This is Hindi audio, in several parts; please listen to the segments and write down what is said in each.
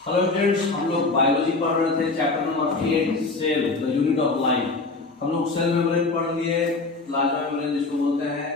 हेलो फ्रेंड्स, हम लोग बायोलॉजी पढ़ रहे थे। Chapter number 8 cell the unit of life. हम लोग सेल मेम्ब्रेन पढ़ लिए, प्लाज्मा मेम्ब्रेन जिसको बोलते हैं,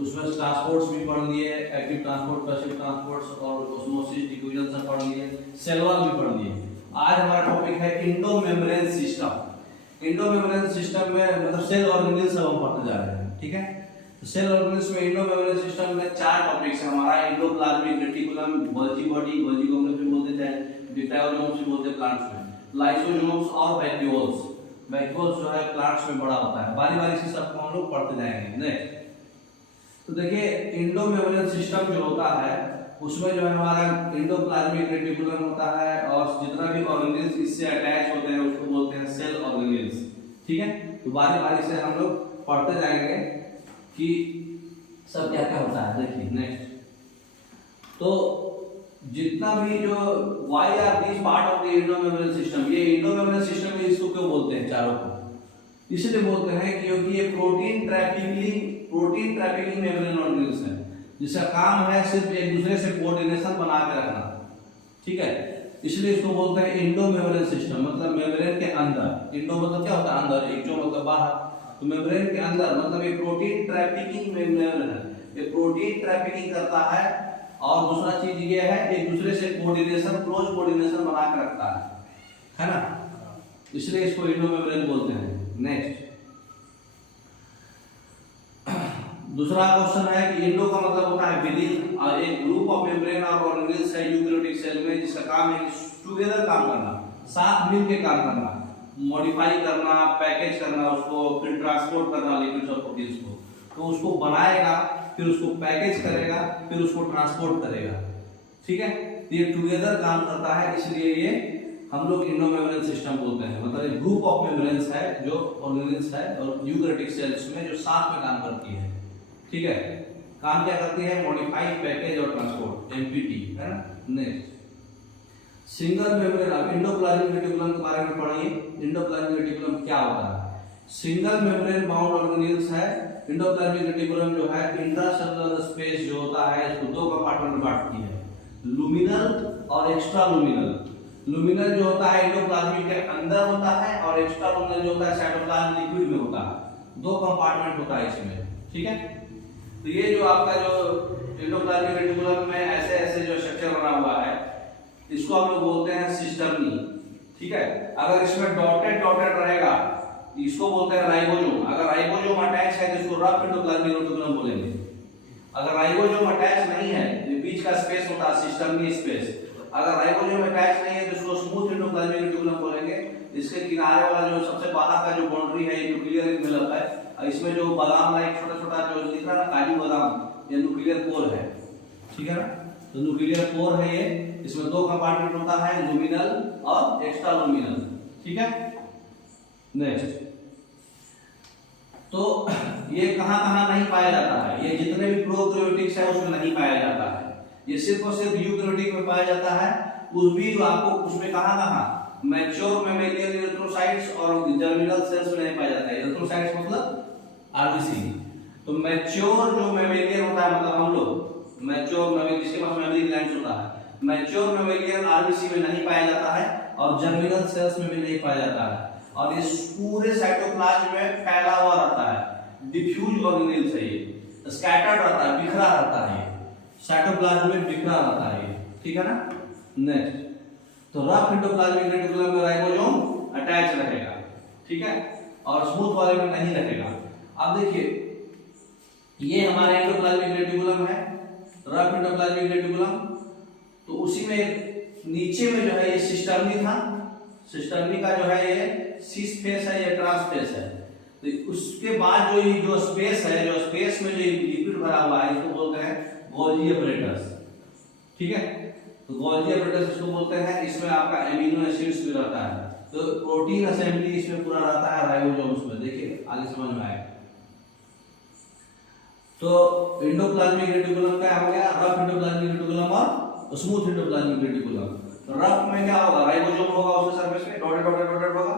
उसमें ट्रांसपोर्ट्स भी पढ़ लिए, एक्टिव ट्रांसपोर्ट, पैसिव ट्रांसपोर्ट्स और ऑस्मोसिस, डिफ्यूजन सब पढ़ लिए, सेल वॉल भी पढ़ लिए। आज हमारा टॉपिक है Indo membrane system. Indo membrane system में मतलब सेल ऑर्गेनेल सब हम पढ़ते जा रहे हैं, ठीक है। तो सेल ऑर्गेनेल्स में इंडो मेम्ब्रेन सिस्टम में चार टॉपिक्स है हमारा। Endoplasmic reticulum, Golgi body, Golgi complex भी बोलते हैं, डिप्टाइलोम्स भी बोलते हैं प्लांट्स में, लाइसोसोम्स और वैक्यूल्स। वैक्यूल्स जो है प्लांट्स में बड़ा होता है। बारी बारी से सबको हम लोग पढ़ते जाएंगे। नेक्स्ट, तो देखिए इंडो मेम्ब्रेन सिस्टम जो होता है उसमें जो है हमारा एंडोप्लाज्मिक रेटिकुलम होता है और जितना भी ऑर्गेनेल्स इससे अटैच होते हैं उसको बोलते हैं सेल ऑर्गेनेल्स, ठीक है। तो बारी बारी से हम लोग पढ़ते जाएंगे कि सब क्या क्या होता है। देखिए नेक्स्ट, तो जितना भी जो why are this part of the endo membrane system, ये इंडो मेम्ब्रेन सिस्टम में इसको क्यों बोलते हैं चारों को? इसलिए बोलते हैं क्योंकि ये प्रोटीन ट्रैफिकिंग मेम्ब्रेन ऑर्गेनेल्स है, जिसका काम है सिर्फ एक दूसरे से कोऑर्डिनेशन बना के रखना, ठीक है। इसलिए इसको बोलते हैं इंडो मेम्ब्रेन सिस्टम, मतलब मेम्ब्रेन के अंदर। इंडो मतलब क्या होता है? अंदर। एक्टो मतलब बाहर। तो मेम्ब्रेन के अंदर मतलब एक प्रोटीन ट्रैफिकिंग मेम्ब्रेन है, ये प्रोटीन ट्रैफिकिंग करता है। और दूसरा चीज ये है एक दूसरे से कोऑर्डिनेशन, क्लोज कोऑर्डिनेशन बना के रखता है ना। इसलिए इसको इंडो मेम्ब्रेन बोलते हैं। नेक्स्ट, दूसरा क्वेश्चन है कि इंडो का मतलब होता है विदिन, और एक ग्रुप ऑफ मेम्ब्रेन और ऑर्गेनेल्स है यूकेरियोटिक सेल में जिसका काम है टुगेदर काम करना, साथ मिलकर काम करना, मॉडिफाई करना, पैकेज करना, उसको फिर ट्रांसपोर्ट करना लिपिड्स और प्रोटीन्स को। तो उसको बनाएगा, फिर उसको पैकेज करेगा, फिर उसको ट्रांसपोर्ट करेगा, ठीक है। तो ये टुगेदर काम करता है, इसलिए ये हम लोग इंडो मेम्ब्रेन सिस्टम बोलते हैं। मतलब एक ग्रुप ऑफ मेम्ब्रेन्स है जो ऑर्गेनेल्स है और यूकेरियोटिक सेल्स में जो साथ में काम करती है, ठीक है। काम क्या करती है? मॉडिफाई, पैकेज और ट्रांसपोर्ट, एमपीटी, है ना। Next, single membrane. अब एंडोप्लाज्मिक रेटिकुलम के बारे में पढ़िए। एंडोप्लाज्मिक रेटिकुलम क्या होता है? सिंगल मेम्ब्रेन बाउंड ऑर्गेनेल्स है। एंडोप्लाज्मिक रेटिकुलम जो है इंट्रासेलुलर स्पेस जो होता है इसको दो कंपार्टमेंट में बांटती है, लुमिनल और एक्स्ट्रा लुमिनल। लुमिनल जो होता है एंडोप्लाज्मिक के अंदर होता है और एक्स्ट्रा लुमिनल जो होता है साइटोप्लाज्म लिक्विड में होता है। दो कंपार्टमेंट होता है इसमें, ठीक है। तो ये जो आपका जो एंडोप्लाज्मिक रेटिकुलम में ऐसे ऐसे जो स्ट्रक्चर बना हुआ है इसको हम लोग बोलते हैं सिस्टर्नी, ठीक है। अगर इसमें डॉटेड रहेगा इसको बोलते हैं राइबोसोम। अगर राइबोसोम अटैच है तो इसको रफ एंडोप्लाज्मिक रेटिकुलम बोलेंगे। अगर राइबोसोम अटैच नहीं है, ये बीच का स्पेस होता है सिस्टर्नी स्पेस, अगर राइबोसोम अटैच नहीं है तो इसको स्मूथ एंडोप्लाज्मिक रेटिकुलम बोलेंगे। इसके किनारे वाला जो सबसे बाहर का जो बाउंड्री है ये न्यूक्लियर एनवेलप है, और इसमें जो बादाम लाइक छोटा छोटा जो दिख रहा है ना, काजू बादाम, ये न्यूक्लियर कोर है, ठीक है ना। तो न्यूक्लियर कोर है ये। इसमें दो कंपार्टमेंट होता है, लुमिनल और एक्स्ट्रा लुमिनल, ठीक है। नेक्स्ट, तो ये कहां नहीं पाया जाता है? ये जितने भी प्रोकैरियोटिक्स है उसमें नहीं पाया जाता है, ये सिर्फ और सिर्फ यूकेरियोटिक में पाया जाता है। उस भी आपको उसमें कहां मैच्योर मैमेलियन इरिथ्रोसाइट्स और जर्मिनल सेल्स में नहीं पाया जाता है। इरिथ्रोसाइट्स मतलब आरबीसी। तो मैच्योर जो मैमेलियन होता है, मतलब हम लोग मैच्योर मैमेलियन जिसके पास मेमोरी ग्लैंड्स होता है, मैच्योर मैमेलियन आरबीसी में नहीं पाया जाता है और जर्मिनल सेल्स में भी नहीं पाया जाता है। और इस पूरे साइटोप्लाज्म में फैला हुआ रहता है। डिफ्यूज ऑर्गेनेल्स है ये, स्कैटर्ड रहता है, बिखरा रहता है, साइटोप्लाज्म में बिखरा रहता है ये, ठीक है ना। नेक्स्ट, तो रफ एंडोप्लाज्मिक रेटिकुलम में राइबोसोम अटैच रहेगा, ठीक है, और स्मूथ वाले में नहीं रहेगा। अब देखिए ये हमारे एंडोप्लाज्मिक रेटिकुलम है, रफ एंडोप्लाज्मिक रेटिकुलम। तो उसी में नीचे में जो है ये सिस्टर्नी था, सिस्टर्नी का जो है ये सिस फेस है, ये ट्रांस फेस है। तो उसके बाद जो स्पेस है, जो स्पेस में जो लिक्विड भरा हुआ है इसको बोलते हैं गोल्गी apparatus, ठीक है। तो गोल्गी apparatus इसको बोलते हैं। इसमें आपका एमिनो एसिड्स भी रहता है, तो प्रोटीन असेंबली इसमें पूरा रहता है राइबोसोम्स में। देखिए आगे समझ में आएगा। तो एंडोप्लाज्मिक रेटिकुलम क्या हो गया? रफ एंडोप्लाज्मिक रेटिकुलम और स्मूथ एंडोप्लाज्मिक रेटिकुलम। तो रफ में क्या होगा? राइबोसोम होगा, उसके सरफेस पे डॉटेड होगा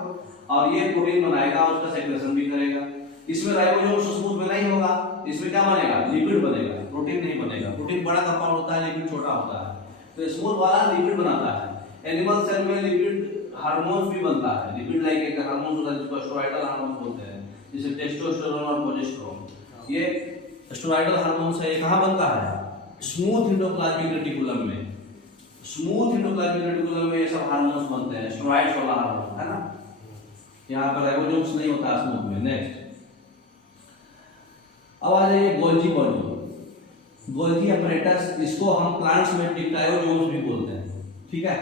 और ये प्रोटीन बनाएगा, उसका सेक्रेशन भी करेगा। इसमें राइबोसोम स्मूथ में नहीं होगा, इसमें क्या बनेगा? लिपिड बनेगा, प्रोटीन नहीं बनेगा। प्रोटीन बड़ा कंपाउंड होता है, लिपिड छोटा होता है। तो स्मूथ वाला लिपिड बनाता है, एनिमल सेल में लिपिड हार्मोन्स भी बनता है। लिपिड लाइक एक हार्मोन होता है जिसको स्टेरॉइडल हार्मोन बोलते हैं, जैसे टेस्टोस्टेरोन और प्रोजेस्टेरोन। ये स्टेरॉइडल हार्मोन से कहाँ बनता है? स्मूथ एंडोप्लाज्मिक रेटिकुलम में। स्मूथ एंडोप्लाज्मिक रेटिकुलम में ये सब हार्मोन्स बनते हैं, स्टेरॉइड्स वाला हार्मोन, है ना। यहाँ पर राइबोसोम्स नहीं होता स्मूथ में। नेक्स्ट अब आ जाइए गोल्जी बॉडी। गोल्जी अपरेटस, इसको हम प्लांट्स में डिप्टायोजोम्स भी बोलते हैं, ठीक है।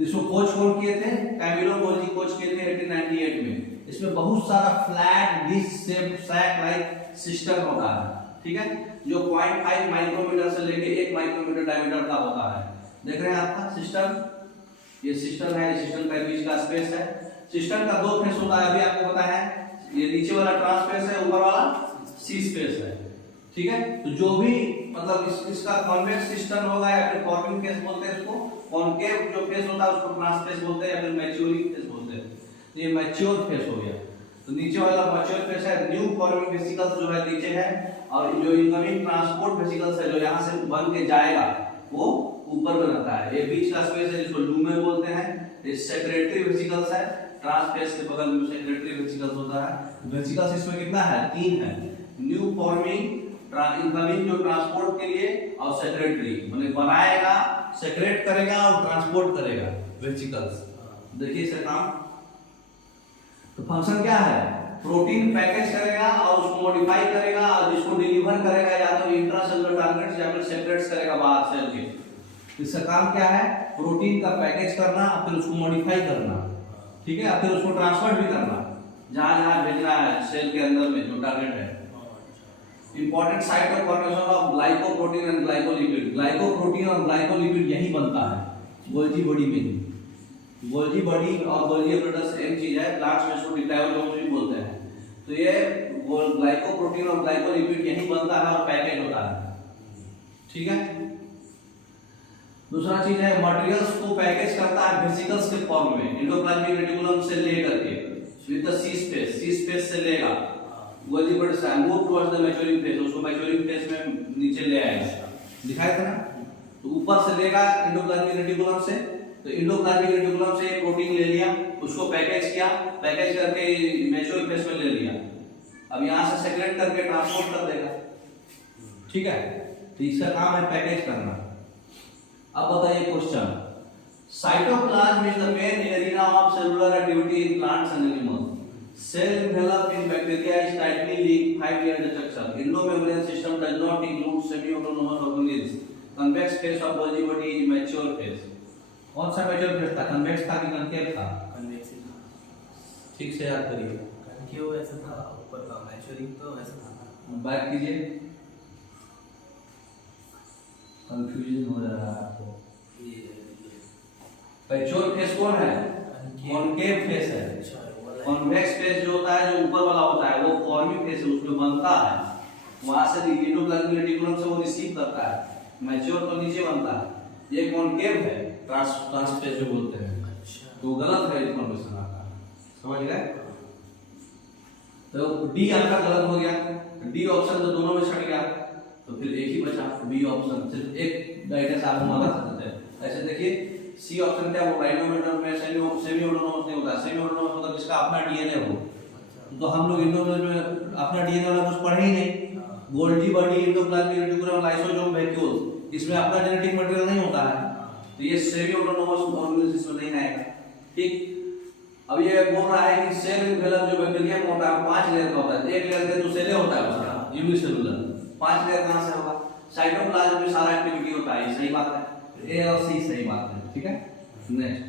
इसको खोज कौन किए थे? कैमिलो गोल्जी खोज किए थे 1898 में। इसमें बहुत सारा flat dish shape sac like system होता है, ठीक है, जो 0.5 माइक्रोमीटर से लेके 1 माइक्रोमीटर डायमीटर का होता है। देख रहे हैं आपका सिस्टम, ये सिस्टम है, सिस्टम का बीच का स्पेस है। सिस्टम का 2 फेस होता है, अभी आपको पता है। ये नीचे वाला ट्रांसफेस है, ऊपर वाला सी स्पेस है, ठीक है। तो जो भी मतलब इसका कॉन्वेक्स सिस्टम होगा या फिर फॉर्मिंग फेस बोलते हैं इसको, कॉनकेव जो फेस होता है उसको ट्रांसफेस बोलते हैं या फिर मैच्योरिंग फेस बोलते हैं। तो ये मैच्योर फेस हो गया। तो नीचे वाला मैच्योर फेस है, न्यू फॉर्मिंग वेसिकल्स जो है नीचे है, और जो इनकमिंग ट्रांसपोर्ट वेसिकल्स है जो यहाँ से बन के जाएगा वो ऊपर में रहता है। ये बीच का स्पेस है जिसको लूमेर बोलते हैं। ये सेक्रेटरी वेसिकल्स है, ट्रांसफेस के बगल में सेक्रेटरी वेसिकल्स होता है। वेसिकल्स इसमें कितना है? 3 है। न्यू फॉर्मिंग, इनकमिंग जो ट्रांसपोर्ट के लिए, और सेक्रेटरी मतलब बनाएगा, सेक्रेट करेगा और ट्रांसपोर्ट करेगा वेसिकल्स। देखिए इसका काम। तो फंक्शन क्या है? प्रोटीन पैकेज करेगा और उसको मॉडिफाई करेगा और जिसको डिलीवर करेगा या तो इंट्रासेलुलर टारगेट्स या फिर सेक्रेट्स करेगा बाहर सेल के। इसका काम क्या है? प्रोटीन का पैकेज करना, फिर उसको मॉडिफाई करना, ठीक है, फिर उसको ट्रांसफर भी करना जहां जहां भेजना है सेल के अंदर में जो टारगेट है। Important site of formation of glycoprotein and glycolipid. Glycoprotein और ग्लाइकोलिपिड यही बनता है गोल्जी बॉडी में। गोल्जी बॉडी और गोल्जी अपरेटस सेम चीज है, प्लांट्स में इसको डिप्टायोजोम्स भी बोलते हैं। तो ये ग्लाइकोप्रोटीन और ग्लाइकोलिपिड यही बनता है और पैकेज होता है, ठीक है। दूसरा चीज है मटेरियल्स को पैकेज करता है वेसिकल्स के फॉर्म में, एंडोप्लाज्मिक रेटिकुलम से लेकर के विद द सी स्पेस से लेगा। गोल्जी बॉडी से move towards the maturing phase, उसको मैच्योरिंग फेज में नीचे ले आएगा, दिखाया था ना। तो ऊपर से लेगा एंडोप्लाज्मिक रेटिकुलम से, तो एंडोप्लाज्मिक रेटिकुलम से प्रोटीन ले लिया, उसको पैकेज किया, पैकेज करके मैच्योर फेज में ले लिया। अब यहां से सेक्रेट करके ट्रांसपोर्ट कर देगा, ठीक है। तो इसका काम है पैकेज करना। अब बताइए question, cytoplasm is the main area of cellular activity in plants and animals. Cell enveloped in bacteria is tightly linked 5-layered structure. Endomembrane system does not include semi-autonomous organelles. Convex phase of Golgi body is mature phase. कौन सा mature phase था? Convex था कि concave था? Convex था। ठीक से याद करिए। Concave ऐसा था, ऊपर का maturing तो ऐसा था। बैक कीजिए, कंफ्यूजन हो रहा है आपको। मैच्योर फेज कौन है? कॉनकेव फेज है। कॉन्वेक्स फेज जो होता है, जो ऊपर वाला होता है, वो फॉर्मिंग फेज है, उसमें बनता है, वहां से एंडोप्लाज्मिक रेटिकुलम से वो रिसीव करता है। मैच्योर तो नीचे बनता है। ये कॉनकेव है, ट्रांसफेज जो बोलते हैं। तो गलत है इन्फॉर्मेशन आपका, समझ गए। तो डी आपका गलत हो गया, डी ऑप्शन तो दोनों में छट गया, तो फिर एक ही बचा बी ऑप्शन। सिर्फ एक गाइडेंस आप लगा सकते हैं। ऐसे देखिए सी ऑप्शन क्या, वो राइनोमीटर में सेमी ऑटोनोमस नहीं होता। सेमी ऑटोनोमस मतलब जिसका अपना डीएनए हो। तो हम लोग इंडोप्लाज्म में अपना डीएनए वाला कुछ पढ़े ही नहीं। Golgi body, endoplasmic reticulum, lysosome, vacuoles, इसमें अपना जेनेटिक मटेरियल नहीं होता है, तो ये सेमी ऑटोनोमस ऑर्गेनिज्म इसमें नहीं आएगा, ठीक। अब ये बोल रहा है कि सेल एनवेलप जो बैक्टीरिया में होता है 5 लेयर का होता है। एक लेयर के तो सेल होता है उसका यूनिसेलुलर, 5 लेयर कहां से होगा? साइटोप्लाज्म में सारा एक्टिविटी होता है। सही बात है, ए और सी सही बात है, ठीक है। Next,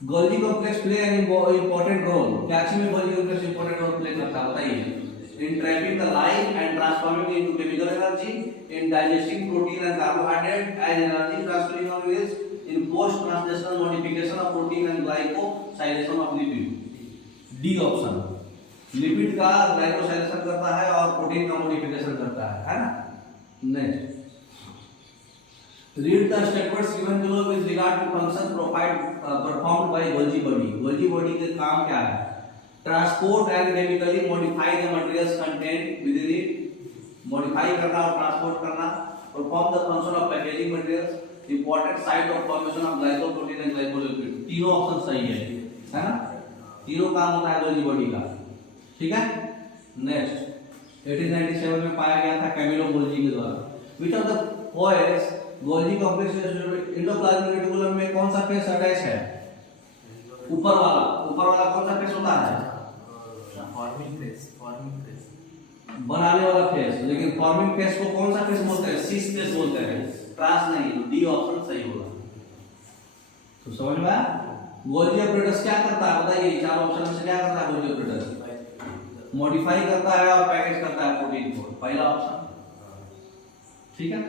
Golgi complex play an important role. क्या चीज में Golgi complex important role play करता है बताइए? In trapping the light and transforming into chemical energy, in digesting protein and carbohydrate as energy transferring organelles, in post translational modification of protein and glycosylation of lipid. D option, lipid का ग्लाइकोसाइलेशन करता है और प्रोटीन का मॉडिफिकेशन करता है ना। Next, read the statements given below with regard to function performed by Golgi body. Golgi body के काम क्या है? Transport and chemically modify the materials contained within it. Modify करना और transport करना। Perform the function of packaging materials. Important site of formation of glycoprotein and glycolipid, तीनों ऑप्शन सही है ना? तीनों काम होता है गोल्जी बॉडी का, ठीक है। नेक्स्ट 1897 में पाया गया था कैमिलो गोल्जी के द्वारा। Which of the forest Golgi complex endoplasmic reticulum में कौन सा फेस अटैच है? ऊपर वाला कौन सा फेस होता है? फॉर्मिंग फेस बनाने वाला फेस, लेकिन फॉर्मिंग फेस को कौन सा फेस बोलते हैं? सिस फेस बोलते हैं, ट्रांस नहीं। तो डी ऑप्शन सही होगा। तो समझ में आया? गोल्जी ऑपरेटर्स क्या करता है बताइए? चार ऑप्शन में से क्या करता है गोल्जी ऑपरेटर्स? मॉडिफाई करता है और पैकेज करता है प्रोटीन को, पहला ऑप्शन, ठीक है।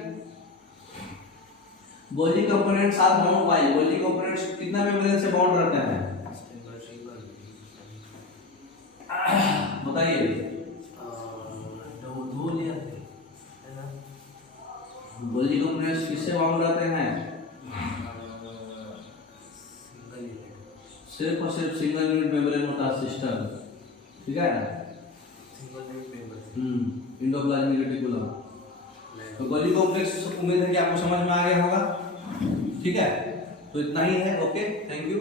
गोल्जी कंपोनेंट साथ बाउंड बाय, गोल्जी कंपोनेंट्स कितना मेम्ब्रेन से बाउंड रहते हैं बताइए? दो लेयर है ना। गोल्जी कंपोनेंट्स किससे बाउंड रहते हैं? सिंगल यूनिट, सिर्फ और सिर्फ सिंगल यूनिट मेम्ब्रेन होता है सिस्टम, ठीक है। Single unit member endoplasmic reticulum. तो गोल्जी कॉम्प्लेक्स उम्मीद है कि आपको समझ में आ गया होगा, ठीक है। तो इतना ही है, ओके, थैंक यू।